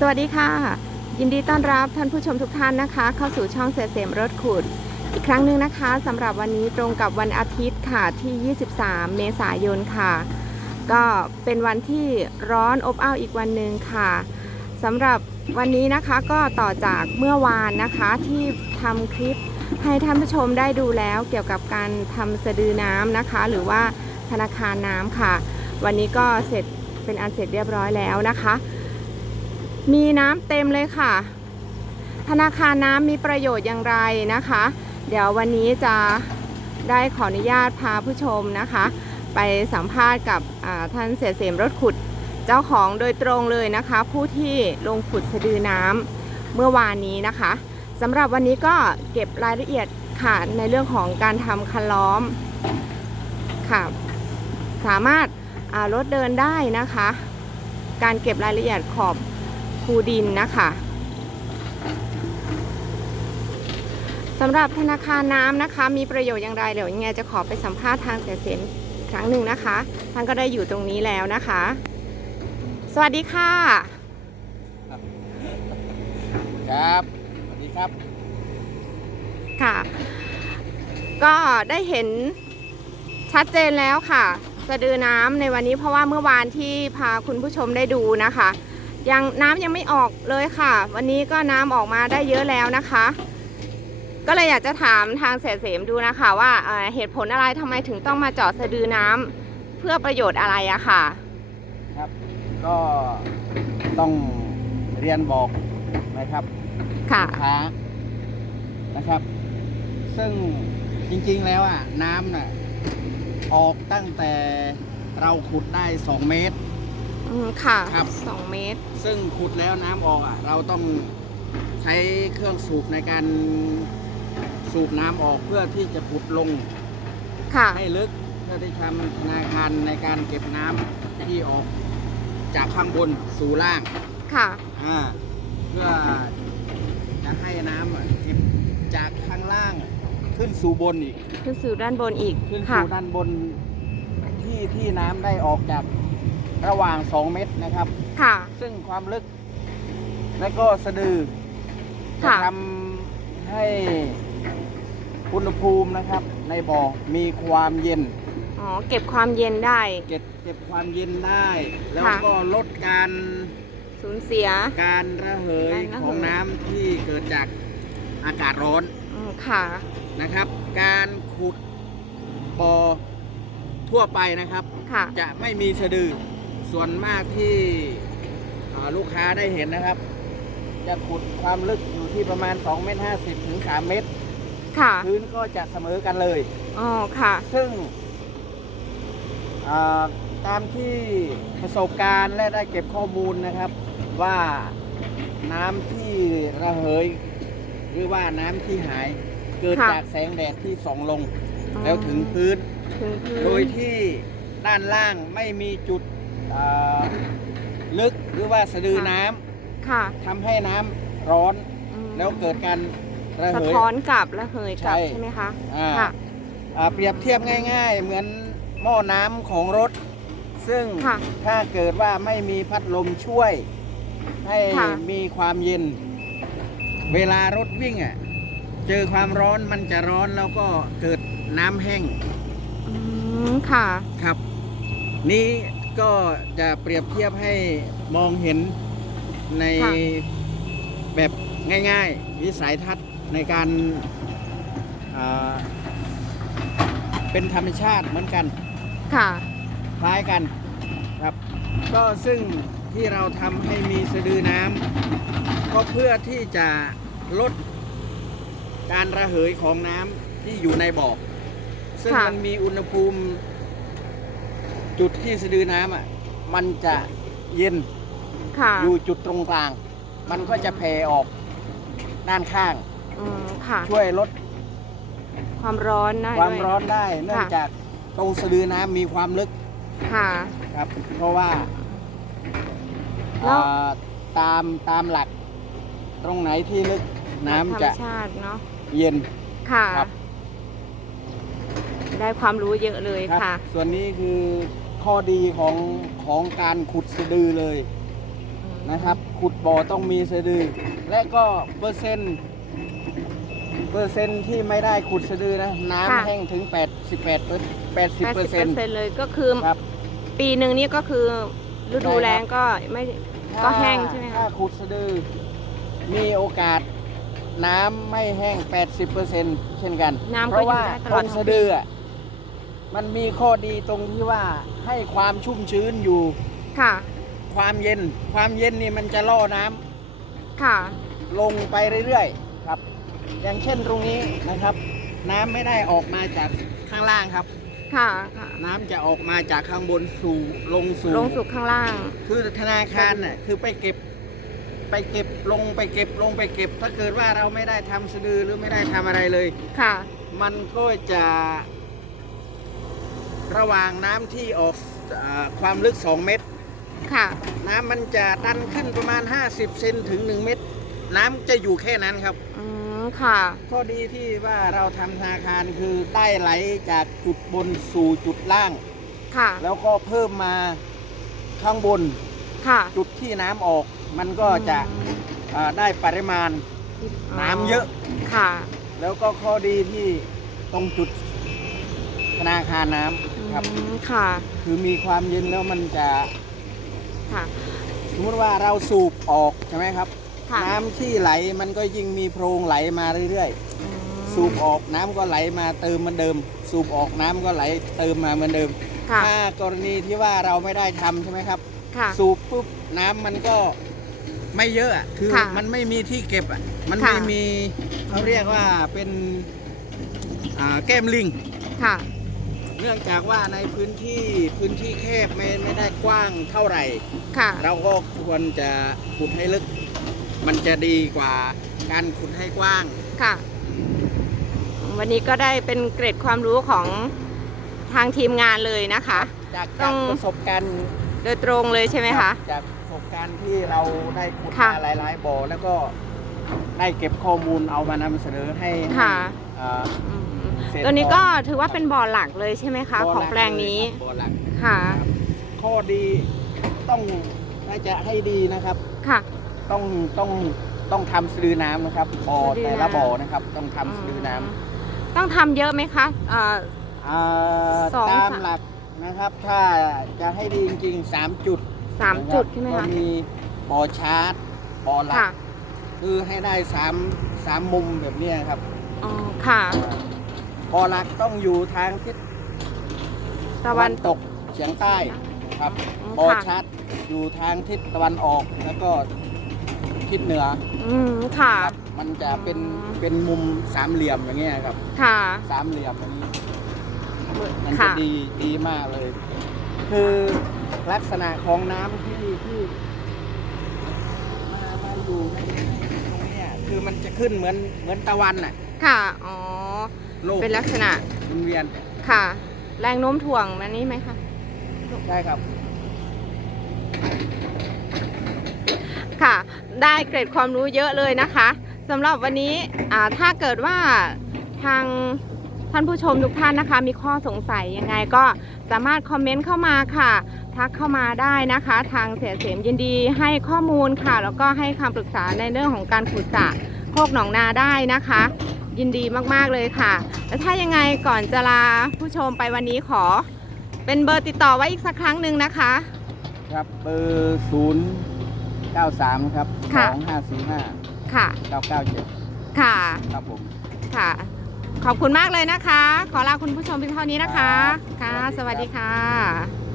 สวัสดีค่ะ ยินดีต้อนรับท่านผู้ชมทุกท่านนะคะ เข้าสู่ช่องเสเสมรถขุด อีกครั้งหนึ่งนะคะสำหรับวันนี้ตรงกับวันอาทิตย์ค่ะที่ 23 เมษายนค่ะ ก็เป็นวันที่ร้อนอบอ้าวอีกวันหนึ่งค่ะสำหรับวันนี้นะคะก็ต่อจากเมื่อวานนะคะที่ทำคลิปให้ท่านผู้ชมได้ดูแล้วเกี่ยวกับการทำสะดือน้ำนะคะ หรือว่าธนาคารน้ำค่ะ วันนี้ก็เสร็จเป็นอันเสร็จเรียบร้อยแล้วนะคะ มีน้ำเต็มเลยค่ะ ธนาคารน้ำมีประโยชน์อย่างไรนะคะ เดี๋ยววันนี้จะได้ขออนุญาตพาผู้ชมนะคะ ไปสัมภาษณ์กับท่านเสียเสมรถขุดเจ้าของโดยตรงเลยนะคะ ผู้ที่ลงขุดสะดือน้ำเมื่อวานนี้นะคะสำหรับวันนี้ก็เก็บรายละเอียดค่ะในเรื่องของการทำคันล้อมค่ะ สามารถรถเดินได้นะคะ การเก็บรายละเอียดขอบ คูดินนะคะสำหรับธนาคารน้ำนะคะ มีประโยชน์อย่างไรเดี๋ยวยังไงจะขอไปสัมภาษณ์ทางเสียเสียมอีกครั้งหนึ่งนะคะท่านก็ได้อยู่ตรงนี้แล้วนะคะ สวัสดีค่ะ ครับสวัสดีครับค่ะ ก็ได้เห็นชัดเจนแล้วค่ะ สะดือน้ำในวันนี้เพราะว่าเมื่อวานที่พาคุณผู้ชมได้ดูนะคะ ยังน้ำยังไม่ออกเลยค่ะ วันนี้ก็น้ำออกมาได้เยอะแล้วนะคะ ก็เลยอยากจะถามทางเสเสมดูนะคะว่าเอ่อเหตุผลอะไรทำไมถึงต้องมาเจาะสะดือน้ำเพื่อประโยชน์อะไรอะค่ะ ครับก็ต้องเรียนบอกนะครับค่ะลูกค้านะครับ ซึ่งจริงๆแล้วอะน้ำน่ะออกตั้งแต่เราขุดได้ 2 เมตรอื มค่ะครับ สองเมตร ซึ่งขุดแล้วน้ำออกอะ เราต้องใช้เครื่องสูบในการสูบน้ำออกเพื่อที่จะขุดลงค่ะให้ลึกเพื่อที่ทำธนาคารในการเก็บน้ำที่ออกจากข้างบนสู่ล่างค่ะ อ่าเพื่อจะให้น้ำอะเก็บจากข้างล่างอะขึ้นสู่บนอีก ขึ้นสู่ด้านบนอีกขึ้นค่ะ สู่ด้านบนที่ที่น้ำได้ออกจาก ระหว่าง 2 เมตรนะครับ ค่ะ ซึ่งความลึก และก็สะดือจะค่ะ ทำให้อุณหภูมินะครับ ในบ่อมีความเย็น อ๋อ เก็บความเย็นได้ เก็บเก็บความเย็นได้ แล้วค่ะ ก็ลดการสูญเสีย การระเหยการระเหย ของน้ำที่เกิดจากอากาศร้อนอืมค่ะ นะครับ การขุดบ่อทั่วไปนะครับ ค่ะ จะไม่มีสะดือ ส่วนมากที่อ่าลูกค้าได้เห็นนะครับ จะขุดความลึกอยู่ที่ประมาณ2เมตร50 ถึง 3 เมตร ค่ะ พื้นก็จะเสมอกันเลย อ๋อ ค่ะ ซึ่งอ่าตามที่ประสบการณ์และได้เก็บข้อมูลนะครับ ว่าน้ำที่ระเหย หรือว่าน้ำที่หายเกิดค่ะจากแสงแดดที่ส่องลงอ๋อแล้วถึงพื้นถึงพื้น โดยที่ด้านล่างไม่มีจุด อ่าลึกหรือว่าสะดือน้ำค่ะทำให้น้ำร้อนอืมแล้วเกิดการระสะเหยท้อนกลับระเหยกลับใช่ ใช่ไหมคะ อ่าค่ะ อ่าเปรียบเทียบง่าย ๆ เหมือนหม้อน้ำของรถ ซึ่งค่ะ ถ้าเกิดว่าไม่มีพัดลมช่วย ให้ค่ะ มีความเย็น เวลารถวิ่งอะเจอความร้อนมันจะร้อนแล้วก็เกิดน้ำแห้ง อืมค่ะ ครับ นี้ ก็จะเปรียบเทียบให้มองเห็นในค่ะ แบบง่ายๆ วิสัยทัศน์ในการอ่าเป็นธรรมชาติเหมือนกัน ค่ะ คล้ายกันครับ ก็ซึ่งที่เราทำให้มีสะดือน้ำก็เพื่อที่จะลดการระเหยของน้ำที่อยู่ในบ่อซึ่งค่ะ มันมีอุณหภูมิ จุดที่สะดือน้ำอะมันจะเย็นค่ะอยู่จุดตรงกลาง มันก็จะแผ่ออกด้านข้าง อืมค่ะ ช่วยลดความร้อนได้ความด้วย ร้อนได้ เนื่องค่ะ จากตรงสะดือน้ำมีความลึกค่ะ ครับ เพราะว่าแล้ว อ่าตามตามหลัก ตรงไหนที่ลึกน้ำธรรจะมชาติเนาะ เย็น ค่ะ ครับ ได้ความรู้เยอะเลยครับค่ะ ส่วนนี้คือ ข้อดีของของการขุดสะดือเลยอืมนะครับ ขุดบ่อต้องมีสะดือ และก็เปอร์เซ็นต์เปอร์เซ็นต์ที่ไม่ได้ขุดสะดือนะน้ำแห้งถึง 88เปอร์80เปอร์เซ็นต์ 80%เลยก็คือ ครับปีหนึ่งนี่ก็คือฤดูใช่ครับแล้งก็ไม่ ก็แห้งใช่ไหมคะ ถ้าขุดสะดือ มีโอกาสน้ำไม่แห้ง 80เปอร์เซ็นต์เช่นกัน น้ำเพก็ราะอยู่ว่าได้ตตลรอดงทั้สะงปีดืออะมันมีข้อดีตรงที่ว่า ให้ความชุ่มชื้นอยู่ ค่ะ ความเย็น ความเย็นนี่มันจะล่อน้ำค่ะ ลงไปเรื่อยๆครับ อย่างเช่นตรงนี้นะครับ น้ำไม่ได้ออกมาจากข้างล่างครับ ค่ะค่ะ น้ำจะออกมาจากข้างบนสู่ลงสู่ ลงสู่ข้างล่าง คือธนาคารน่ะคือไปเก็บไปเก็บลงไปเก็บลงไปเก็บ ถ้าเกิดว่าเราไม่ได้ทำสะดือหรือไม่ได้ทำอะไรเลย ค่ะ มันก็จะ ระหว่างน้ำที่ออกอาความลึก 2 เมตร ค่ะ น้ำมันจะดันขึ้นประมาณ 50 เซนถึง 1 เมตร น้ำจะอยู่แค่นั้นครับ อืม ค่ะ ข้อดีที่ว่าเราทำธนาคารคือได้ไหลจากจุดบนสู่จุดล่าง ค่ะ แล้วก็เพิ่มมาข้างบนค่ะจุดที่น้ำออก มันก็จะอ่าได้ปริมาณน้ำเยอะ ค่ะ แล้วก็ข้อดีที่ตรงจุดธนาคารน้ำ ครับ อืมค่ะ คือมีความเย็นแล้วมันจะค่ะ สมมติว่าเราสูบออกใช่ไหมครับ ค่ะน้ำที่ไหลมันก็ยิ่งมีโพรงไหลมาเรื่อยอืมๆ สูบออกน้ำก็ไหลมาเติมเหมือนเดิม สูบออกน้ำก็ไหลเติมมาเหมือนเดิม ค่ะ ถ้ากรณีที่ว่าเราไม่ได้ทำใช่ไหมครับ ค่ะ สูบปุ๊บน้ำมันก็ไม่เยอะอะคือค่ะมันไม่มีที่เก็บอะมันค่ะ ไม่มีเขาเรียกว่าเป็นอ่าแก้มลิง ค่ะ เนื่องจากว่าในพื้นที่พื้นที่แคบไม่ไม่ได้กว้างเท่าไหร่ ค่ะ เราก็ควรจะขุดให้ลึก มันจะดีกว่าการขุดให้กว้าง ค่ะ วันนี้ก็ได้เป็นเกร็ดความรู้ของทางทีมงานเลยนะคะ จากต้จาอกง ประสบการณ์โดยตรงเลยใช่ไหมคะ จากประสบการณ์ที่เราได้ขุดค่ะ มาหลายๆบ่อแล้วก็ได้เก็บข้อมูลเอามานำเสนอให้ค่ะให้อ่าอืมเสร็จ ตัวนี้ก็ถือว่าเป็นบ่อหลักเลยใช่ไหมคะบ่ของหกแปลงนี้เยครับบ่อหลักค่ะครับข้อดีต้องถ้าจะให้ดีนะครับ ค่ะ ต้องต้องต้องทำสะดือน้ำนะครับบ่อสะดือแต่ละน้ำ บ่อนะครับ ต้องทำสะดือน้ำมต้องทำเยอะไหมคะเอ่ออ่าสองตามสาม หลักนะครับ ถ้าจะให้ดีจริงๆ3จุดสามนะครับจุดใช่ไหมก็คะมีบ่อชาร์จบ่อหลัค่ะก คือให้ได้3 3มุมแบบเนี้ยครับ อ๋อค่ะ อ่าบ่อหลักต้องอยู่ทางทิศตะวันตกเฉียงใต้ครับอืมบ่อค่ะชาร์จอยู่ทางทิศตะวันออกแล้วก็ทิศเหนือ อืมค่ะครับมันจะเป็นอืมเป็นมุมสามเหลี่ยมอย่างเงี้ยครับ ค่ะสามเหลี่ยมอย่างนี้มันจะค่ะดีดีมากเลย คือลักษณะของน้ำที่ที่มามาอยู่ในตรงเนี้ยคือมันจะขึ้นเหมือนเหมือนตะวันน่ะ ค่ะ อ๋อ โลกเป็นลักษณะหมุนเวียนค่ะ แรงโน้มถ่วงแบบนี้ไหมคะใช่ครับ ค่ะ ได้เกร็ดความรู้เยอะเลยนะคะสำหรับวันนี้อ่าถ้าเกิดว่าทางท่านผู้ชมทุกท่านนะคะ มีข้อสงสัยยังไงก็สามารถคอมเมนต์เข้ามาค่ะ ทักเข้ามาได้นะคะ ทางเสียเสียมยินดีให้ข้อมูลค่ะ แล้วก็ให้คำปรึกษาในเรื่องของการขุดสระโคกหนองนาได้นะคะ ยินดีมากๆเลยค่ะ แล้วถ้ายังไงก่อนจะลาผู้ชมไปวันนี้ขอ เป็นเบอร์ติดต่อไว้อีกสักครั้งหนึ่งนะคะ ครับเบอร์ศูนย์เก้าสามครับสค่ะ องห้าสี่ห้าค่ะ เก้าเก้าเจ็ดค่ะ ครับผม ค่ะ ขอบคุณมากเลยนะคะ ขอลาคุณผู้ชมเพียงเท่านี้นะคะ ครับ ค่ะสสวัวัสสดีดีครัค่ะ